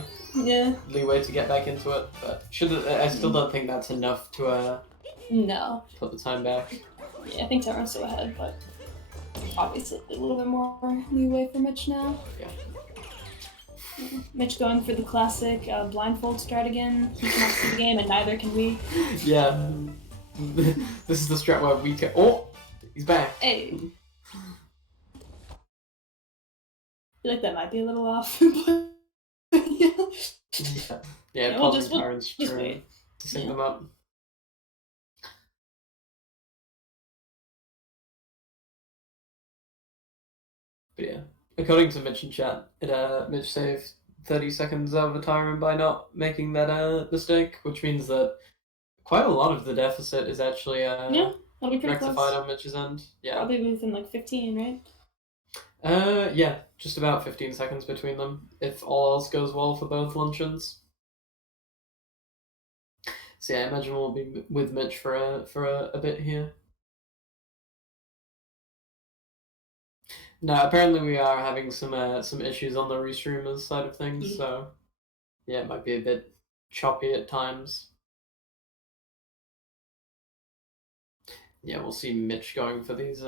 leeway to get back into it, but I still don't think that's enough to no put the time back. Yeah, I think Tyron's still ahead, but obviously a little bit more leeway for Mitch now. Yeah. Mitch going for the classic blindfold strat again. He cannot see the game, and neither can we. Yeah. This is the strat where we can. Oh, he's back. Hey. I feel like that might be a little off, but yeah. We'll just wait to sync them up. But yeah, according to Mitch in chat, Mitch saved 30 seconds over Tyron by not making that mistake, which means that quite a lot of the deficit is actually yeah, that'll be pretty rectified close. on Mitch's end. Yeah. Probably within like 15, right? Yeah, just about 15 seconds between them, if all else goes well for both luncheons. So yeah, I imagine we'll be with Mitch for a bit here. No, apparently we are having some issues on the restreamers side of things, so yeah, it might be a bit choppy at times. Yeah, we'll see Mitch going for these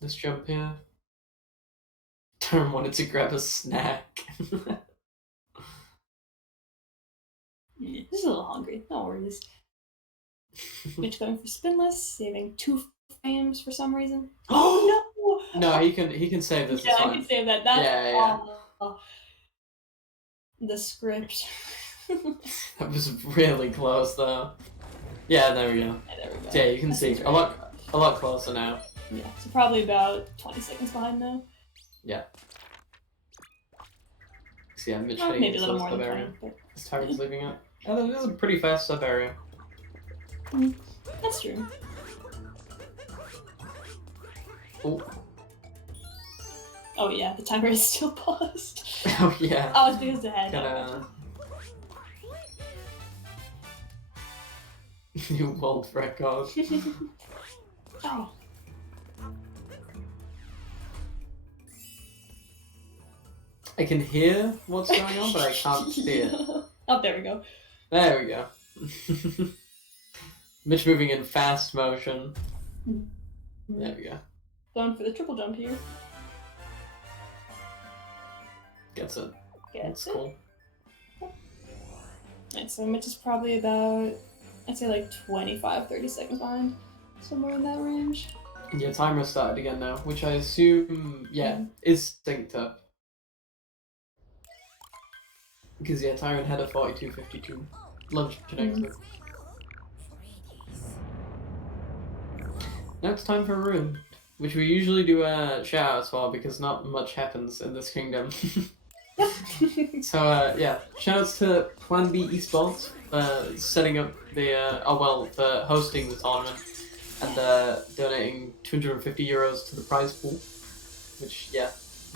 this jump here. Tyron wanted to grab a snack. Yeah, he's a little hungry. No worries. Mitch going for spinless, saving 2 frames for some reason. Oh no! No, he can save this. Yeah, I can save that. That's yeah. The script. That was really close though. Yeah, there we go. Yeah, there we go. Yeah, you can see a lot closer now. Yeah, so probably about 20 seconds behind now. Yeah. So yeah, Mitch maybe a little more than 20. But... Tyron's leaving it. Yeah, that is a pretty fast sub area. That's true. Oh yeah, the timer is still paused. Oh yeah. Oh, it's because the head. New world record. Oh. I can hear what's going on, but I can't see it. Oh, there we go. There we go. Mitch moving in fast motion. There we go. Going for the triple jump here. Gets it. Gets it. Cool. Alright, so Mitch is probably about, I'd say like 25-30 seconds behind. Somewhere in that range. Yeah, timer started again now, which I assume, is synced up. Because yeah, Tyron had a 42.52 lunch exit. Now it's time for a rune, which we usually do shout-outs for because not much happens in this kingdom. So yeah, shout-outs to Plan B Esports setting up the for hosting the tournament and donating €250 to the prize pool, which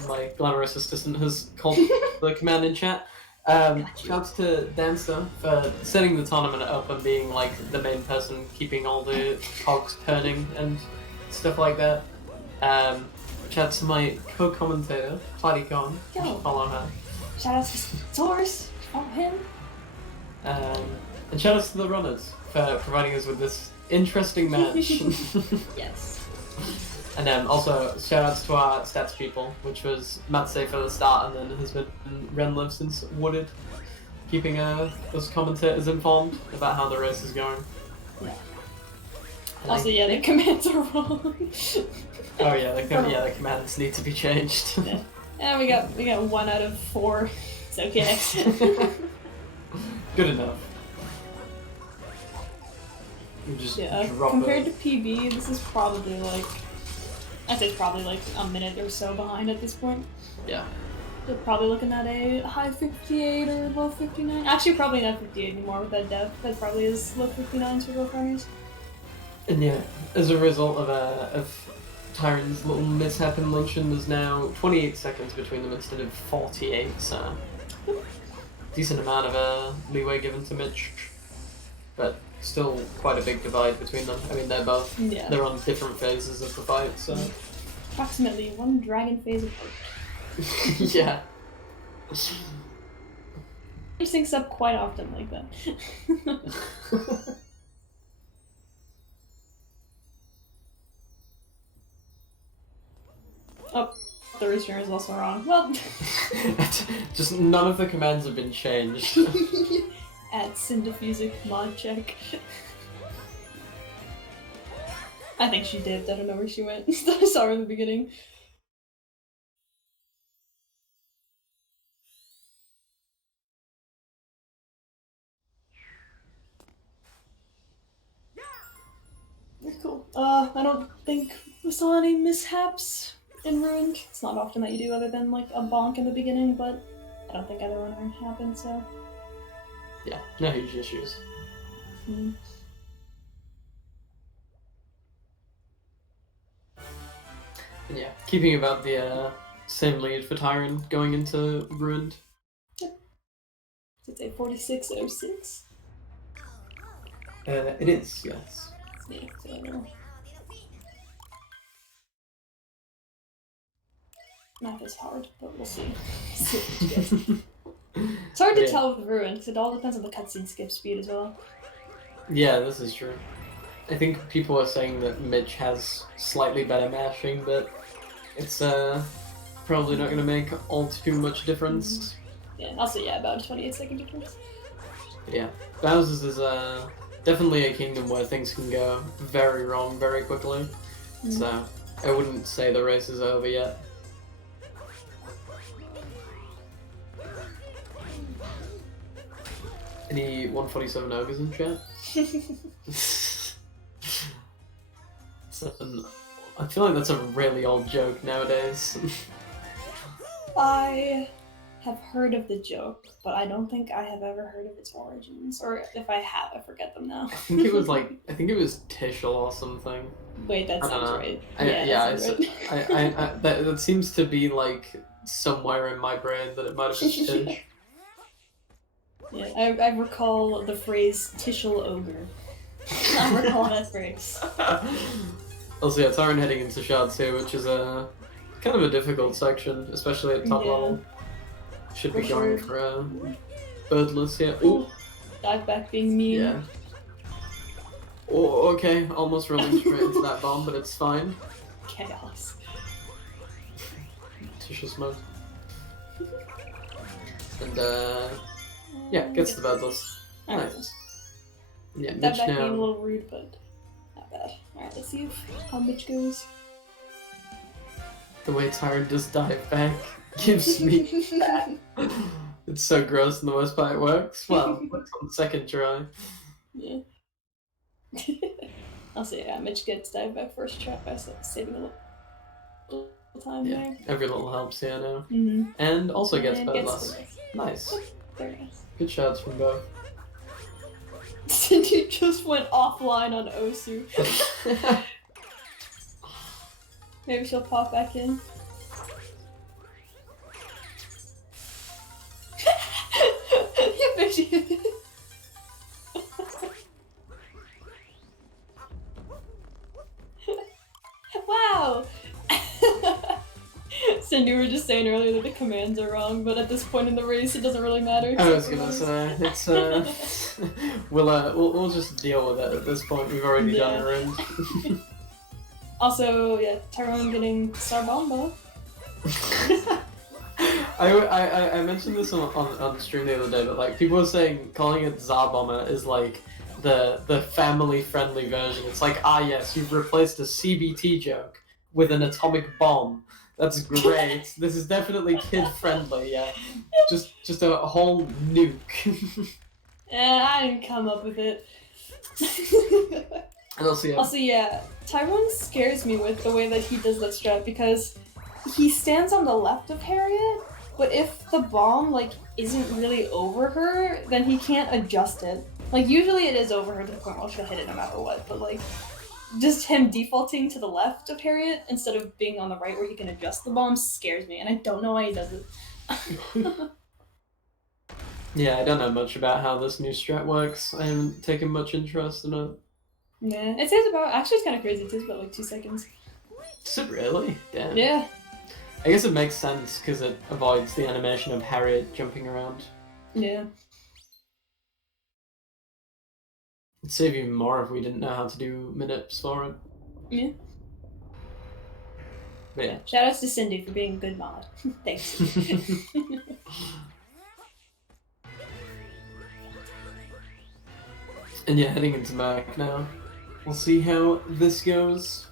my glamorous assistant has called the command in chat. Shouts to Dancer for setting the tournament up and being like the main person keeping all the cogs turning and stuff like that. Shout out to my co-commentator, Tyron18. You should follow her. Shout out to Source, follow him. And shout out to the runners for providing us with this interesting match. Yes. And also, shoutouts to our stats people, which was Matt Safe at the start and then has been Renliv since Wooded, keeping us commentators informed about how the race is going. Yeah. Also, the commands are wrong. Oh yeah, the commands need to be changed. Yeah, we got 1 out of 4. It's okay. Good enough. Just compared to PB, this is probably like, I'd say it's probably like a minute or so behind at this point. Yeah. They're probably looking at a high 58 or low 59. Actually, probably not 58 anymore with that depth. That probably is low 59s for both armies. And yeah, as a result of Tyron's little mishap in luncheon, there's now 28 seconds between them instead of 48, so decent amount of leeway given to Mitch. But still quite a big divide between them. I mean, they're on different phases of the fight, so... Approximately 1 dragon phase apart. Yeah. It syncs up quite often like that. Oh, the restream is also wrong. Well... Just none of the commands have been changed. Add Cinderfusic mod check. I think she dipped. I don't know where she went. I saw her in the beginning. Cool. I don't think we saw any mishaps in Ruined. It's not often that you do other than like a bonk in the beginning, but I don't think either one happened, so. Yeah, no huge issues. Mm. And yeah, keeping about the same lead for Tyron going into Ruined. It's a 46-06. It is, yes. Yeah, so math is hard, but we'll see. See what you get. It's hard to tell with Ruined because it all depends on the cutscene skip speed as well. Yeah, this is true. I think people are saying that Mitch has slightly better mashing, but it's probably not going to make all too much difference. Yeah, also about a 28-second difference. Yeah, Bowser's is definitely a kingdom where things can go very wrong very quickly, so I wouldn't say the race is over yet. Any 147 ogres in chat? I feel like that's a really old joke nowadays. I have heard of the joke, but I don't think I have ever heard of its origins. Or if I have, I forget them now. I think it was Tishel or something. Wait, that sounds right. That seems to be like somewhere in my brain that it might have been Tish. Yeah, I recall the phrase Tishel Ogre. I recall that phrase. Also, yeah, Tyron heading into Shard 2, which is a kind of a difficult section, especially at top level. Should be going for birdless here. Ooh. Dive back being mean. Yeah. Oh, okay, almost rolling straight into that bomb, but it's fine. Chaos. Tissue smoke. And yeah, gets the birdless. Nice. Yeah, that Mitch back now. being a little rude, but not bad. Alright, let's see how Mitch goes. The way Tyron does dive back gives me that. It's so gross, and the worst part it works. Well, it works on the second try. Yeah. I'll say, yeah, Mitch gets dive back first try by saving a little time there. Every little helps, yeah, now. Mm-hmm. And also gets birdless. Nice. Very nice. Good shots from both. Cindy just went offline on Osu. Maybe she'll pop back in. Yeah, maybe. Wow! Cindy, we were just saying earlier that the commands are wrong, but at this point in the race, it doesn't really matter. I was gonna say, it's we'll just deal with it at this point. We've already done our end. Also, yeah, Tyron getting Sarbomba. I mentioned this on stream the other day, but like people were saying calling it Zarbomber is like the family friendly version. It's like, ah yes, you've replaced a CBT joke with an atomic bomb. That's great. This is definitely kid friendly, yeah. Just a whole nuke. I didn't come up with it. And also, yeah, Tyron scares me with the way that he does that strat because he stands on the left of Harriet, but if the bomb like isn't really over her, then he can't adjust it. Like usually it is over her to the point where she'll hit it no matter what, but like just him defaulting to the left of Harriet instead of being on the right where he can adjust the bomb scares me, and I don't know why he does it. Yeah, I don't know much about how this new strat works. I haven't taken much interest in it. Yeah, it says about, actually it's kind of crazy, it says about like 2 seconds. Is it really? Damn. Yeah. I guess it makes sense because it avoids the animation of Harriet jumping around. Yeah. It'd save even more if we didn't know how to do minutes for it. Yeah. But yeah. Shoutouts to Cindy for being a good mod. Thanks. And yeah, heading into Mac now. We'll see how this goes.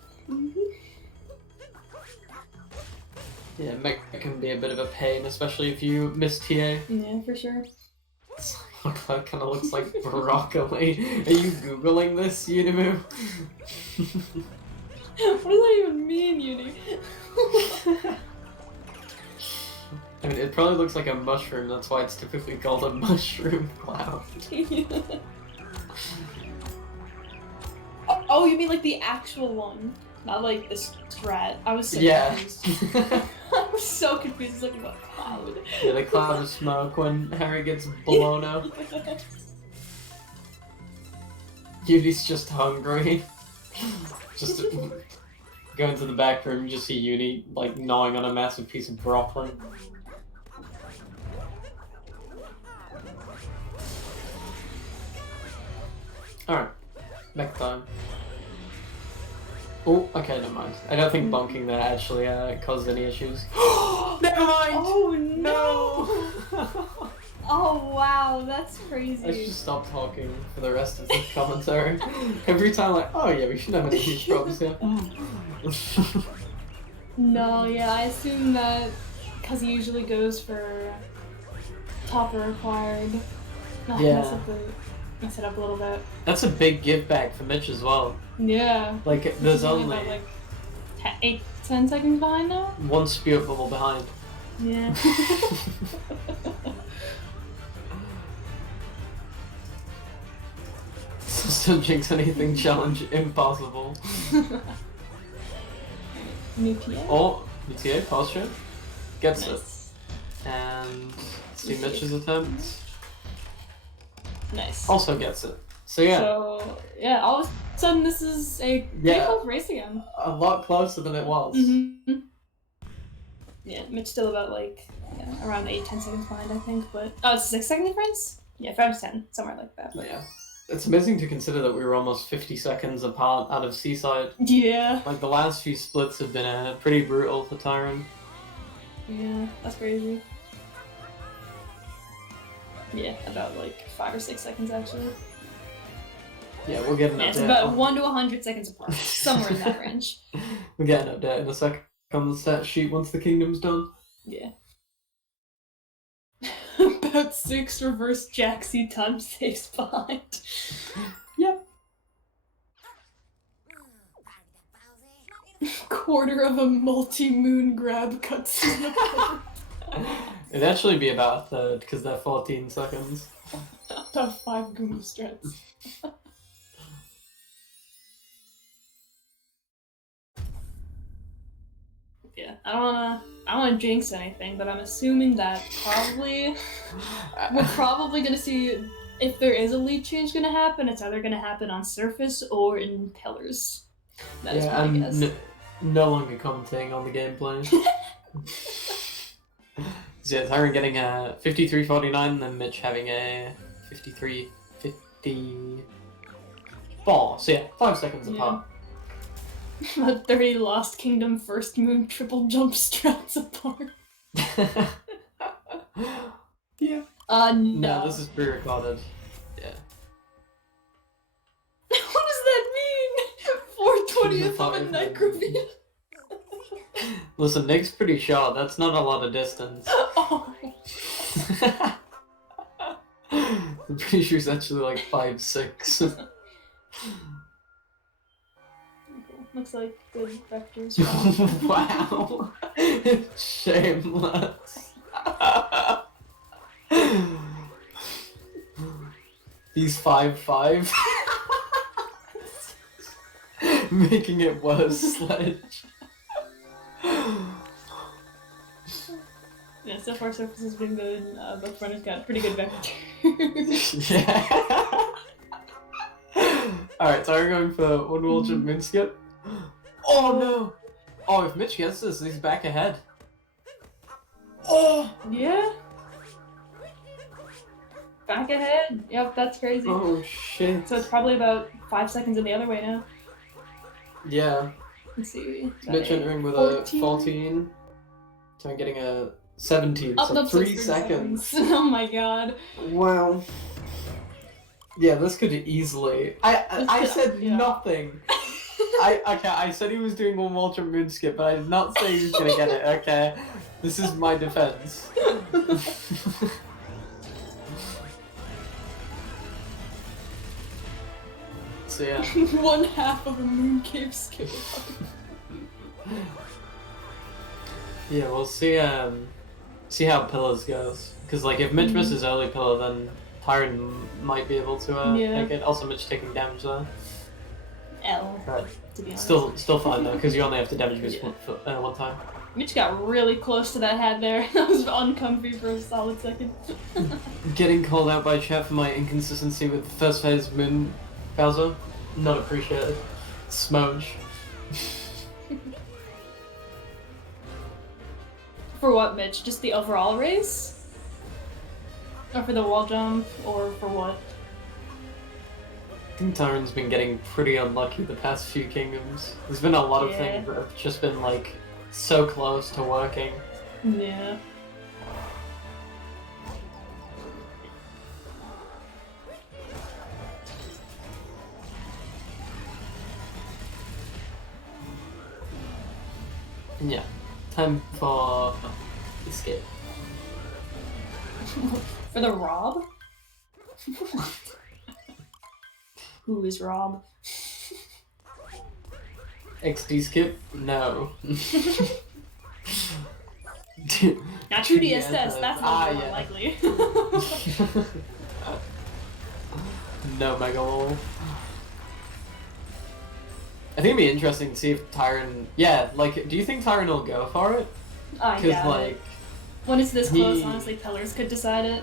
Yeah, Mech can be a bit of a pain, especially if you miss TA. Yeah, for sure. That kind of looks like broccoli. Are you googling this, Unimu? What does that even mean, Uni? I mean, it probably looks like a mushroom, that's why it's typically called a mushroom cloud. Oh, you mean like the actual one? Not like the strat. I was so confused. I was so confused. It's like, what cloud? Yeah, the cloud of smoke when Harry gets blown up. Uni's just hungry. Just go into the back room, you just see Uni like gnawing on a massive piece of broccoli. Alright, back time. Oh, okay, never mind. I don't think bunking there actually caused any issues. Never mind! Oh no! Oh wow, that's crazy. I should just stop talking for the rest of the commentary. Every time, like, oh yeah, we should have any huge problems here. No, yeah, I assume that because he usually goes for topper required. Yeah. Mess it up a little bit. That's a big give back for Mitch as well. Yeah. Like, there's only about, like 8-10 seconds behind now? one spirit bubble behind. Yeah. System jinx anything challenge impossible. New TA? Oh, UTA, posture. Gets Nice. it. And see Mitch's attempt. Nice. Also gets it. So yeah. So, yeah, all of a sudden this is a pretty close race again. A lot closer than it was. Mm-hmm. Yeah, Mitch still about like, around 8-10 seconds behind, I think, but... Oh, it's 6 second difference? Yeah, 5-10, somewhere like that. But yeah. It's amazing to consider that we were almost 50 seconds apart out of Seaside. Yeah. Like, the last few splits have been pretty brutal for Tyron. Yeah, that's crazy. Yeah, about like 5 or 6 seconds actually. Yeah, we'll get an update. It's about 1 to 100 seconds apart, somewhere in that range. We'll get an update in a sec on the stat sheet once the kingdom's done. Yeah. About 6 reverse Jaxie time saves behind. Yep. Quarter of a multi-moon grab cutscene. It'd actually be about a third, because they're 14 seconds. About 5 Goomba strats. Yeah, I don't wanna jinx anything, but I'm assuming that we're probably gonna see, if there is a lead change gonna happen, it's either gonna happen on surface or in pillars. That is my guess. No longer commenting on the gameplay. So yeah, Tyron getting a 53-49, and then Mitch having a 53-54. So yeah, 5 seconds apart. About 30 Lost Kingdom First Moon triple jump strats apart. Yeah. No. This is pre-recorded. Yeah. What does that mean? 4/20th of a Necrovia. Listen, Nick's pretty short. That's not a lot of distance. Oh. I'm pretty sure it's actually like 5'6". Looks like good vectors. Wow. Shameless. These 5'5". Making it worse, Sledge. Yeah, so far surface has been good, but front has got pretty good vectors. Yeah. Alright, so we're going for one wall jump min skip. Oh no! Oh, if Mitch gets this, he's back ahead. Oh! Yeah? Back ahead? Yep, that's crazy. Oh shit. So it's probably about 5 seconds in the other way now. Yeah. Let's see. Mitch entering with 14. A 14. So I'm getting a 17. Up, so up 3 seconds. Oh my god. Wow. Yeah, this could easily. I said nothing. I said he was doing one wall jump moon skip, but I did not say he was gonna get it. Okay, this is my defense. So yeah. 1/2 of a mooncave skip. Yeah, we'll see. See how pillars goes. Because like if Mitch misses early pillar, then Tyron might be able to take it. Also, Mitch taking damage there. L. Right. To be honest. Still fine though, because you only have to damage boost one time. Mitch got really close to that head there. That was uncomfy for a solid second. Getting called out by chat for my inconsistency with first phase Moon Bowser. Not appreciated. Smoge. For what, Mitch? Just the overall race? Or for the wall jump? Or for what? I think Tyron's been getting pretty unlucky the past few kingdoms. There's been a lot of things that have just been like so close to working. Yeah. Yeah. Time for escape. For the Rob? Who is Rob? XD skip? No. Not true DSS, that's more likely. No Mega Lol. I think it'd be interesting to see if Tyron... Yeah, like, do you think Tyron will go for it? Because, like... When it's this close, honestly, pillars could decide it.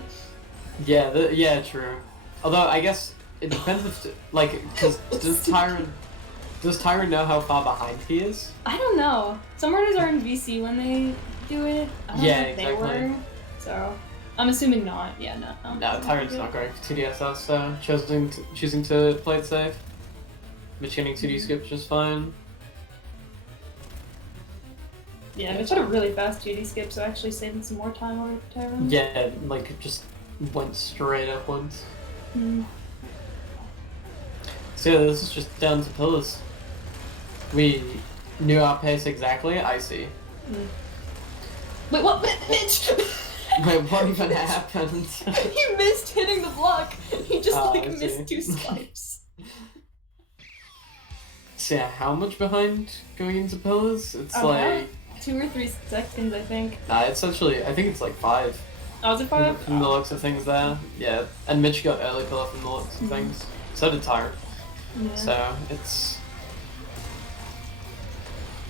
Yeah, yeah, true. Although, I guess it depends if... Like, because does Tyron know how far behind he is? I don't know. Some runners are in VC when they do it. I don't know if they were. So, I'm assuming not. Yeah, no. No, Tyron's not going for 2DSS, so choosing to play it safe. Mitch getting 2D skip just fine. Yeah, Mitch had a really fast 2D skip, so actually saving some more time over Tyron. Yeah, like just went straight up once. So yeah, this is just down to pillars. We knew our pace exactly, I see. Wait, what? Mitch! Wait, what even happened? He missed hitting the block! He just missed 2 swipes. So yeah, how much behind going into pillars? It's like... 2 or 3 seconds, I think. Nah, it's actually, I think it's like 5. Oh, is it 5? From the looks of things there. Yeah, and Mitch got early pillar from the looks of things. So did Tyron. Yeah. So, it's...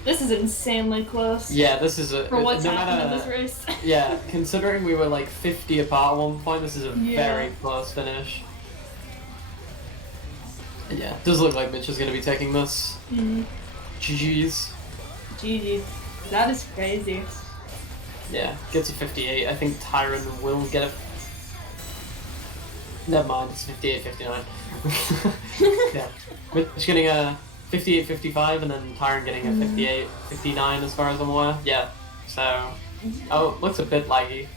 This is insanely close. Yeah, this is a... For what's happened in this race. Yeah, considering we were like 50 apart at one point, this is a very close finish. Yeah, does look like Mitch is going to be taking this. GG's. GG's. That is crazy. Yeah, gets a 58. I think Tyron will get a... Never mind, it's 58-59. Yeah, Mitch getting a 58-55 and then Tyron getting a 58-59 as far as I'm aware. Yeah, so... Oh, looks a bit laggy.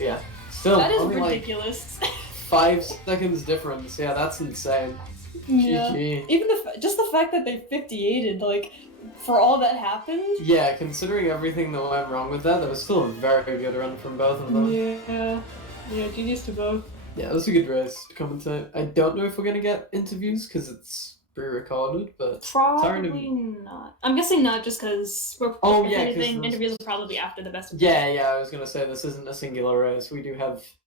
Yeah, still that is only ridiculous. Like 5 seconds difference. Yeah, that's insane. Yeah. GG. Even just the fact that they 58'd, like, for all that happened. Yeah, considering everything that went wrong with that, that was still a very good run from both of them. Yeah, GG's to both. Yeah, it was a good race to commentate. I don't know if we're gonna get interviews because it's pre-recorded, but probably not. I'm guessing not, just because we're interviews will probably be after the best of Yeah, I was gonna say this isn't a singular race. We do have